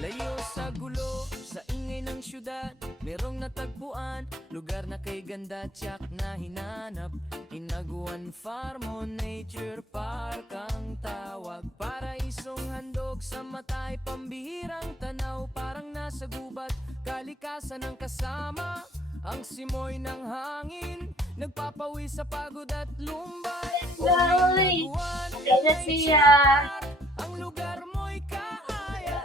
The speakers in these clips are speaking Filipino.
Layo sa gulo, sa ingay ng syudad, merong natagpuan, lugar na kay ganda tiyak na hinanap. Inaguan Farm o Nature Park ang tawag. Paraisong handog sa matay, pambihirang tanaw, parang nasa gubat, kalikasan ang kasama. Ang simoy ng hangin, nagpapawi sa pagod at lumbay. Sorry. Kaya siya. Ang lugar mo'y kaaya.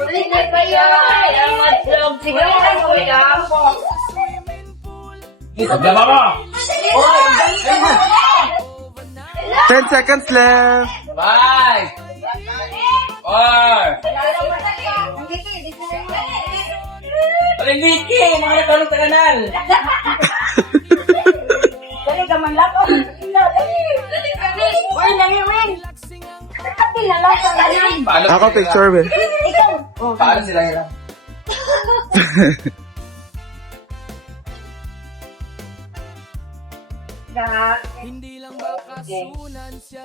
Uli na kaya. Ang matlog. Siguro na ko ako. Sabda mo! 10 seconds left. 5! 4! Palindiki! Mga nagkaroon sa kanal! Dali ka man lang. Dali kami. Uy, dali rin. Kapil na lang sa kanan. Ako picture, be. Ikaw. Paano sila hirap? Hindi lang bakasunan siya.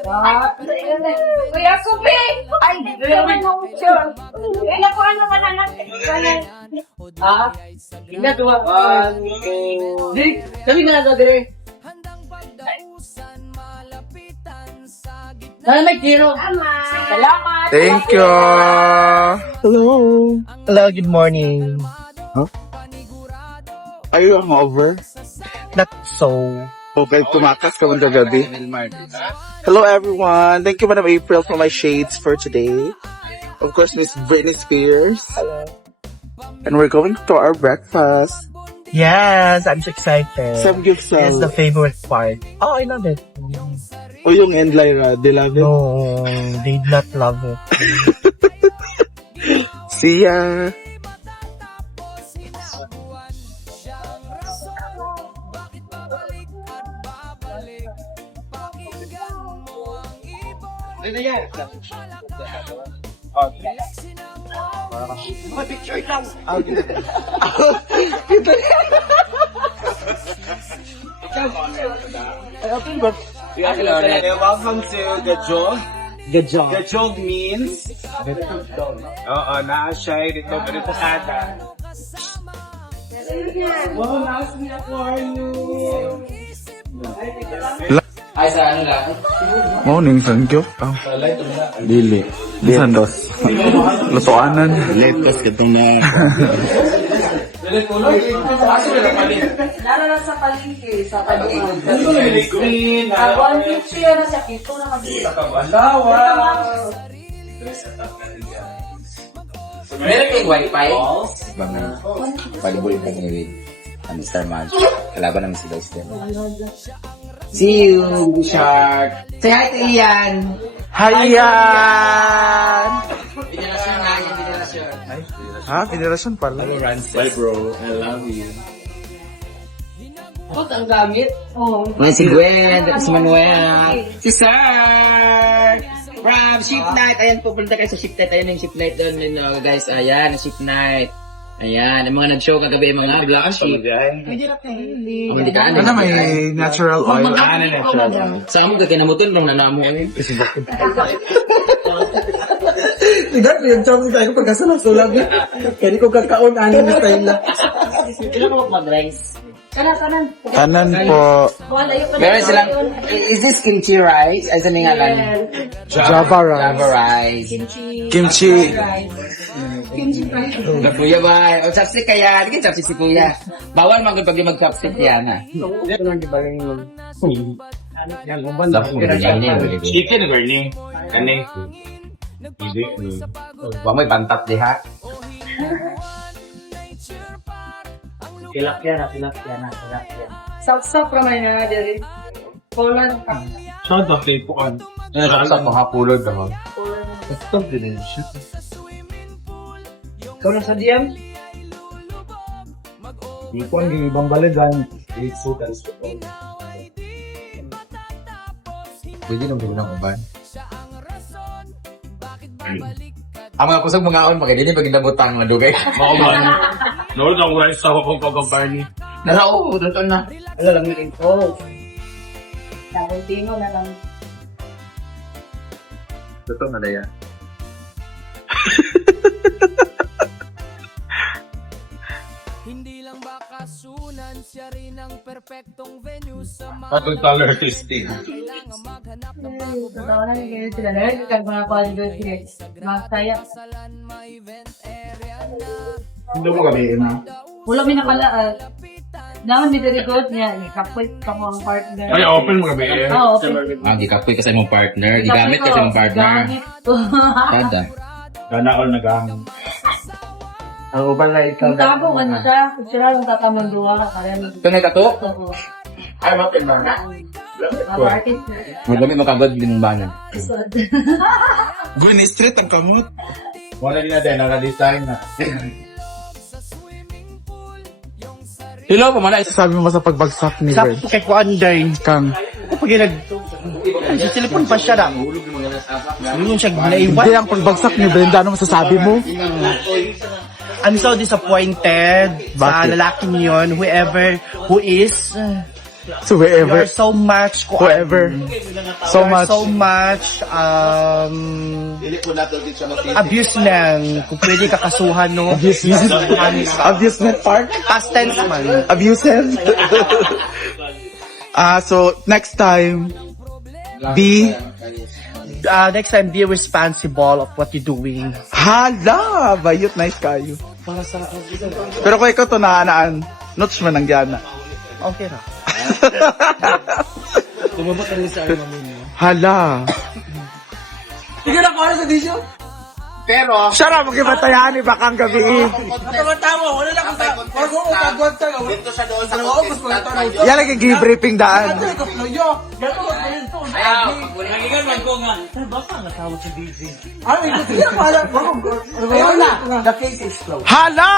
Kuya Kupi! Ay, dito naman mo siya. Kaya ko ano ka na natin. Ha? Ginagawa. 1, 2, Kami na nagagre. Handang pagdausan, malapitan sa gitna. Sana may tiro. Salamat. Thank you. Hello. Hello, good morning. Huh? Are you hungover? Not so. Okay, tumakas ka man kagabi. Hello everyone. Thank you, Madam April, for my shades for today. Of course, Miss Britney Spears. Hello. And we're going to our breakfast. Yes, I'm so excited. Some gifts It's the favorite part. Oh, I love it. O yung end, Lyra. They love it. No, they did not love it. See ya. Ano yan? Picture lang. Welcome to Gajog. Gajong. Gajog means oo, naa-shy dito, ganito kada. Wow, nice meet for you. Ay, sa ano lang? Morning, thank you. Oh. Dili. Sandos. Lutoanan. Latest katong na Lalo lang sa palengke, sa palengke. Green, One picture na sa kito na mag-iisa. Kabandawa. Meron kayong wifi? pag-boy pa ni Mr. Manch. Kalaban naman si Guys din. See you, Shark. Say hi to Ian. Hi, Yan! Generasyon nga yan, generasyon. Ha? Federasyon pala. Bye bro, I love you. Bakit ang gamit? Oo. Mga si Gwen, si Manuel, si Sir! From Ship Night. Ayan, pupunta kayo sa Ship Night. Ayan yung Ship Night doon, guys. Ayan, Ship Night. Ayan, ang mga nag-show kagabi, mga black sheep. Oh, hindi ka Ano may natural oil? Sa amo ka kinamuton rong nanamo eh. Tidak, pinagsabi tayo pagkasalang-sulag. Kaya ko kakaon, ano na tayo na. Kailan ko mag-rice? Kanan. Kanan po. Wala yung Meron silang, is this kimchi rice? Ay, sa ngalan? Java rice. Java rice. Kimchi. Kuya ba? O chopstick kaya, hindi ka chopstick si kuya. Bawal man pag mag-chopstick yan ha. Chicken burning. Kaning. Huwag may bantat di ha. Tilapia na. Sausaw pa may na diri. Poland. Saan na flipuan? Sa pahapulod naman. Ito, din siya. Ikaw na sa DM? Di ko ang ibang balagan, it's so that's all. Pwede nang gawin ng uban. Ang mga kusog mga on, maganda din pag inabutang mga dugay. Makaban. Nood ang rice sa kong pagkabar ni. Narao, doon na. Wala lang yung info. Dabong tino na lang. Totoo na yan. Hindi lang bakasunan, siya rin ang perpektong venue sa Atong color testing. kailangan maghanap ng Totoo na yung sila na yun. Kag mga palibot sila. Masaya. kasalan, may event area na. Hindi mo kami na. Wala may nakalaan. Naman may dirigod niya. Ikapoy ka mo ang partner. Ay, open mo kami. Oo, okay. Gikapoy ka sa imong partner. Gigamit ka sa imong partner. Gamit ko. Kada. Gana all nagahang. Ang uban na ikaw. Ang tabo, ano siya? Kung sila lang tatamanduha ka. Kaya Tunay ka to? Oo. Ay, mapin ba na? Ang artist. Madami makagod din banan. Gwen Street ang kamot. Wala din na din, naka-design na. Hello, pamana. Sabi mo sa pagbagsak ni Red. Kay kuan day. Kang. Pag sa telepon pa siya na. Yun siya naiwan. Hindi ang pagbagsak ni Brenda. Ano masasabi mo? I'm so disappointed sa Bakit? lalaking yun. Who is. So You wherever, are so much. whoever, so You are much. so much. Abusement. Kung pwede kakasuhan, no? Amusement park? Past tense man. Abusive? So next time, be Next time, be responsible of what you're doing. hala, bayot nice kayo. Pero kung ikaw to naanaan, notes mo nang gana. Okay na. Tumabot kami sa ano mo. Hala. Sige na, para sa disyo. Pero, siya magkibatayan ni Bakang gabi. Tama-tama, wala na kang tama. Pag mo kagwad ka, dito sa doon sa August, wala ito na. Yan lagi briefing daan. Ito, ito, ito. Ayaw na. The case is closed. Hala!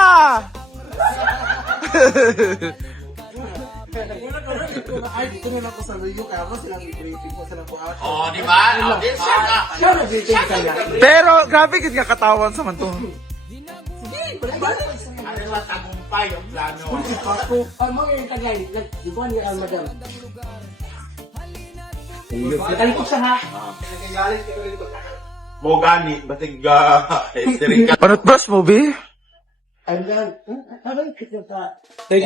Ay, dito na lang ko sa review kaya ako silang i-briefing ko sila po. Oh, di ba? Oh, di siya na. Siya na-briefing ka niya. Pero, grabe kit nga katawan sa man to. Ano ba tagumpay yung plano? Ang mga yung tagay, di ba ni Madam? Nakali ko siya ha. Mogani, batig estiring ka. Panot brush mo, be? Thank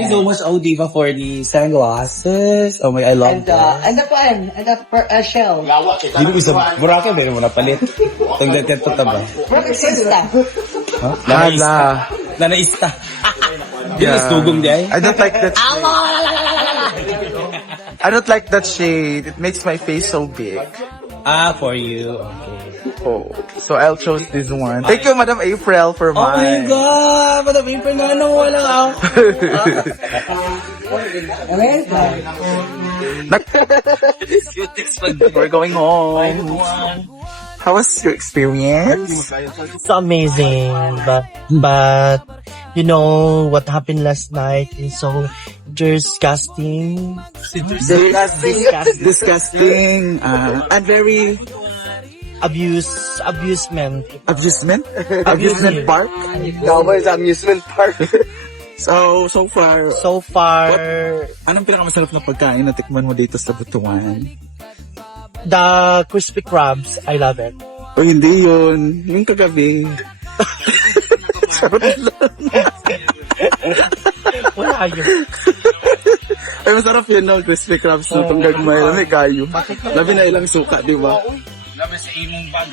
you so much, Odiva, for the sunglasses. Oh my, I love that. And the pan. And the shell. Gawa kita. Hindi ko isa, Boracay ba mo napalit? Tagdatet pa ba? Perfect sister. Hala. Nanaista. Hindi Yeah. na stugong di ay. I don't like that shade. I don't like that shade. It makes my face so big. Ah, for you. Okay. Oh, so I'll choose this one. Thank you, Madam April, for Oh my mine. God! Madam April na ano, walang ako. We're going home. How was your experience? It's amazing, but you know what happened last night is so disgusting. Disgusting. And very Abusement. amusement park. Cowboys amusement park. So far, So far, anong pinakamasarap na pagkain na tikman mo dito sa Butuan? the crispy crabs, I love it. O hindi yun. Yung kagabi. Charot lang. Wala yun. Ay, masarap yun, no? Crispy crabs na itong gagmay. Lami kayo. Labi na ilang suka, di ba?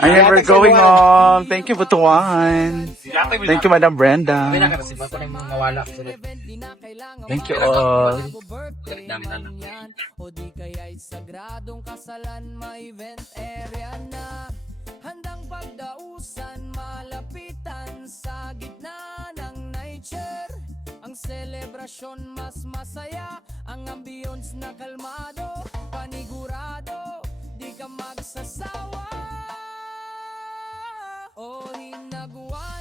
Ayan, we're going home. Thank you, Butuan. Thank you, Madam Brenda. Thank you all. O di kaya'y sagradong kasalan, may event area na. Handang pagdausan, malapitan sa gitna ng nature. Ang selebrasyon mas masaya, ang ambience na kalmado, panigurado, di ka magsasawa. O hinaguan.